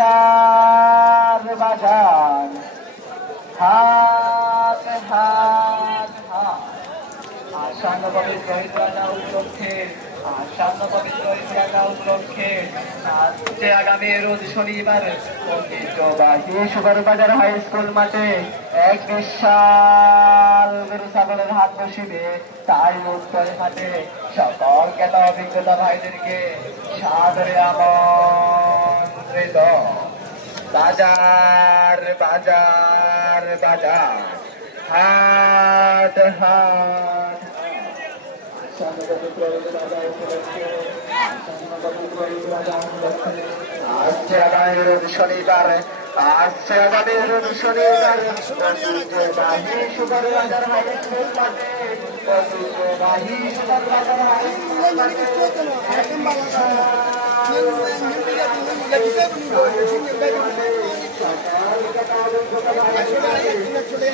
বাজার বাজার হাত হাত হাত আসন্ন পবিত্র ঈদ আল্লাহ উপলক্ষে আজকে আগামী রোজ শনিবার ঐতিহ্যবাহী সুগারবাজার হাই স্কুল মাঠে এক বিশাল গরু ছাগলের হাট বসিবে। তাই উত্তরে হাটে সকল জ্ঞাতা অভিজ্ঞতা ভাইদেরকে সাদরে আমন্ত্রিত। বাজার বাজার বাজার হাট হাট আসছে আগামী রোজ শনিবার সুগার বাজার হাই স্কুল মাঠে চলে